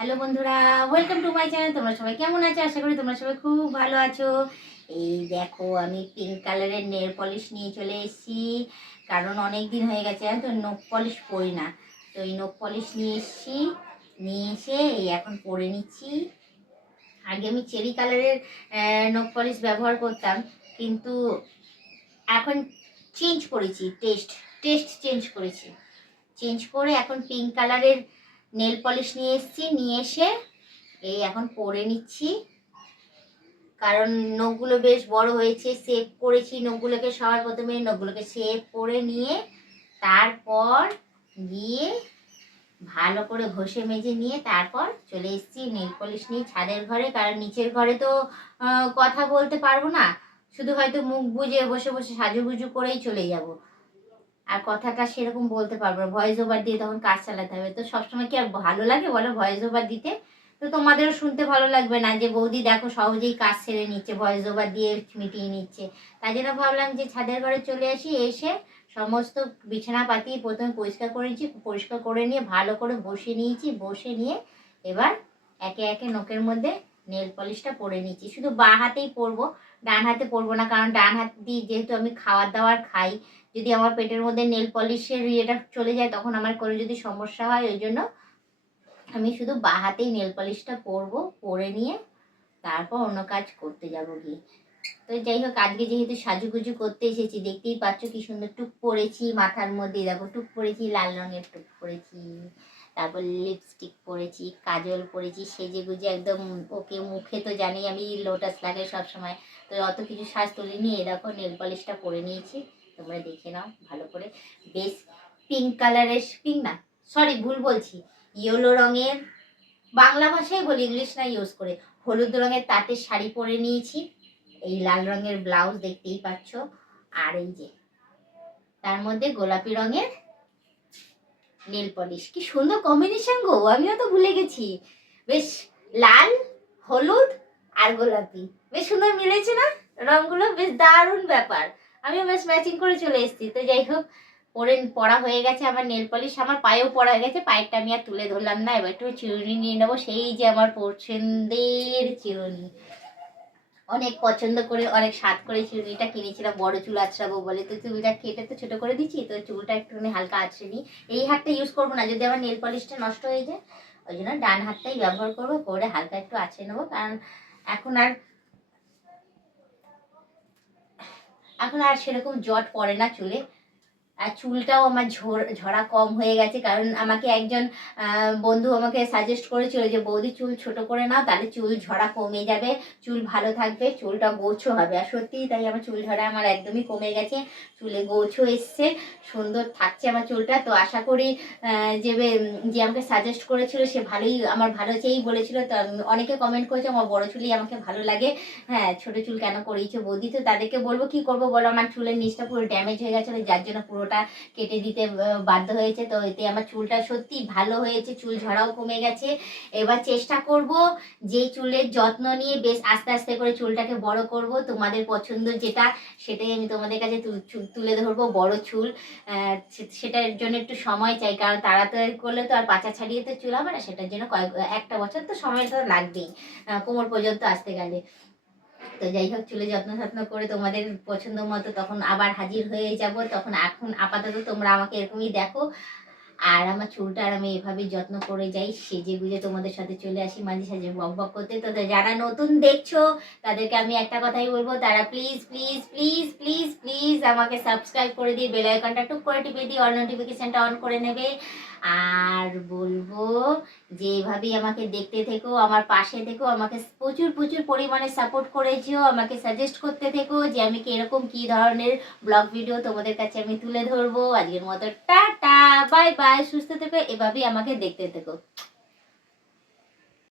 Hello বন্ধুরা welcome to my channel তোমরা সবাই কেমন আছো? আশা করি তোমরা সবাই খুব ভালো আছো। এই দেখো, আমি পিঙ্ক কালারের নেল পলিশ নিয়ে চলে এসেছি। কারণ অনেক দিন হয়ে গেছে তো নোক পলিশ পরি না। তো এই নোক পলিশ নিয়ে এসেছি। নিয়ে এসে এই এখন পরে নিচ্ছি। আগে আমি চেরি কালারের নোক পলিশ ব্যবহার করতাম, কিন্তু এখন চেঞ্জ করেছি টেস্ট টেস্ট চেঞ্জ করেছি। চেঞ্জ করে এখন পিঙ্ক কালারের নেল পলিশ নিয়ে এসেছি, নিয়ে এসে এই এখন পরে নিচ্ছি। কারণ নখগুলো বেশ বড় হয়েছে সেভ করেছি নখগুলোকে সবার প্রথমে, নখগুলোকে সেভ করে নিয়ে তারপর গিয়ে ভালো করে ঘষে মেজে নিয়ে তারপর চলে এসেছি নেল পলিশ নিয়ে ছাদের ঘরে। কারণ নিচের ঘরে তো কথা বলতে পারব না। শুধু হয়তো মুখ বুজে বসে বসে সাজুগুজু করেই চলে যাব। আর কথাটা সেরকম বলতে পারব ভয়েস ওভার দিয়ে তখন কাজ চালাতে হবে। তো সবসময় কি আর ভালো লাগে বলো ভয়েস ওভার দিতে? তো তোমাদেরও শুনতে ভালো লাগবে না যে বৌদি দেখো সহজেই কাজ সেরে নিচ্ছে ভয়েস ওভার দিয়ে মিটিয়ে নিচ্ছে। তাই জন্য ভাবলাম যে ছাদের ঘরে চলে আসি, এসে সমস্ত বিছানা পাতি প্রথমে পরিষ্কার করেছি পরিষ্কার করে নিয়ে ভালো করে বসে নিয়েছি, বসে নিয়ে এবার একে একে নখের মধ্যে নেল পলিশটা পরে নিচ্ছি। শুধু বা হাতেই পরবো ডান হাতে পরবো না, কারণ ডান হাত দিয়ে যেহেতু আমি খাওয়ার দাওয়ার খাই, যদি আমার পেটের মধ্যে নেল পলিশের ইয়েটা চলে যায়, তখন আমার কোনো যদি সমস্যা হয়, ওই জন্য আমি শুধু বাঁ হাতেই নেল পলিশটা পরবো, পরে নিয়ে তারপর অন্য কাজ করতে যাব গিয়ে। তো যাই হোক, আজকে যেহেতু সাজুগুজু করতে এসেছি, দেখতেই পাচ্ছ কি সুন্দর টুক পরেছি, মাথার মধ্যে দেখো টুক পরেছি, লাল রঙের টুক পরেছি। তারপর লিপস্টিক পরেছি, কাজল পরেছি, সেজে গুজে একদম ওকে মুখে তো জানি আমি লোটাস লাগে সবসময়। তো অত কিছু সাজ তুলিনি এ দেখো নেল পলিশটা পরে নিয়েছি। তোমরা দেখে নাও, ভালো করে। বেশ পিঙ্ক কালারের পিঙ্ক না সরি ভুল বলছি। ইয়েলো রঙের, বাংলা ভাষায় বলি ইংলিশ না ইউজ করে। হলুদ রঙের তাঁতের শাড়ি পরে নিয়েছি। এই লাল রঙের ব্লাউজ দেখতেই পাচ্ছ। আর এই যে, তার মধ্যে গোলাপি রঙের নেল পলিশ। কি সুন্দর কম্বিনেশন গো, আমিও তো ভুলে গেছি। বেশ লাল, হলুদ আর গোলাপি। বেশ সুন্দর মিলেছে না? রঙগুলো বেশ দারুণ ব্যাপার। আমিও বেশ ম্যাচিং করে চলে এসেছি। তো যাই হোক, পরে পড়া হয়ে গেছে আমার নেল পলিশ। আমার পায়েও পড়া হয়ে গেছে, পায়েরটা আমি আর তুলে ধরলাম না। এবার একটু চিরুনি নিয়ে নেব। সেই যে আমার পছন্দের চিরুনি অনেক পছন্দ করে, অনেক স্বাদ করে চিরুনিটা কিনেছিলাম, বড় চুল আছড়াবো বলে। তো চুলটা কেটে তো ছোট করে দিচ্ছি, তো চুলটা একটুখানি হালকা আছড়ে নিই। এই হাতটা ইউজ করব না, যদি আমার নেল পলিশটা নষ্ট হয়ে যায়, ওই জন্য ডান হাতটাই ব্যবহার করব, করে হালকা একটু আছড়ে নেব। কারণ এখন আর এখন আর সেরকম জট পড়ে না চুলে। আর চুলটাও আমার ঝর কম হয়ে গেছে কারণ আমাকে একজন বন্ধু আমাকে সাজেস্ট করেছিল যে, বৌদি, চুল ছোট করে নাও, তাহলে চুল ঝরা কমে যাবে, চুল ভালো থাকবে, চুলটা গোছো হবে। আর সত্যিই তাই আমার চুল ঝরা আমার একদমই কমে গেছে, চুলে গোছো এসছে, সুন্দর থাকছে আমার চুলটা। তো আশা করি যে যে আমাকে সাজেস্ট করেছিল, সে ভালোই, আমার ভালো চেয়েই বলেছিল। তো অনেকে কমেন্ট করেছে, আমার বড় চুলই আমাকে ভালো লাগে। হ্যাঁ ছোট চুল কেন করিয়েছো বৌদি? তো তাদেরকে বলব, কি করব বলো? আমার চুলের নিচটা পুরো ড্যামেজ হয়ে গেছিল যার জন্য পুরোটা কেটে দিতে বাধ্য হয়েছে। তো এতে আমার চুলটা সত্যি ভালো হয়েছে, চুল ঝরাও কমে গেছে। এবার চেষ্টা করব যে চুলের যত্ন নিয়ে বেশ আস্তে আস্তে করে চুলটাকে বড় করব। তোমাদের পছন্দ যেটা, সেটাই আমি তোমাদের কাছে তু- তুলে ধরবো, বড় চুল। সেটার জন্য একটু সময় চাই, কারণ তারা তাড়াতাড়ি করলে তো আর পাচা ছাড়িয়ে তো চুল হবে না, সেটার জন্য কয়েক, একটা বছর তো সময় তো লাগবেই কোমর পর্যন্ত আসতে গেলে। তো যাই হোক, চুলে যত্ন যত্ন করে তোমাদের পছন্দ মতো তখন আবার হাজির হয়ে যাব। তখন এখন আপাতত তোমরা আমাকে এরকমই দেখো। আর আমার চুলটা আর আমি এভাবেই যত্ন করে যাই, সেজে গুজে তোমাদের সাথে চলে আসি মাঝে সাঝে বক বক করতে। তো যারা নতুন দেখছ, তাদেরকে আমি একটা কথাই বলব, তারা please please please please please আমাকে সাবস্ক্রাইব করে দিয়ে বেল আইকনটা টুক করে টিপে দিয়ে অল নোটিফিকেশনটা অন করে নেবে। আর বলব যে এভাবেই আমাকে দেখতে থেকো, আমার পাশে থেকো, আমাকে প্রচুর প্রচুর পরিমাণে সাপোর্ট করেছ, আমাকে সাজেস্ট করতে থেকো যে আমি কীরকম কি ধরনের ব্লগ ভিডিও তোমাদের কাছে আমি তুলে ধরবো। আজকের মতো টা টা বাই বাই সুস্থ থেকো, এভাবেই আমাকে দেখতে থেকো।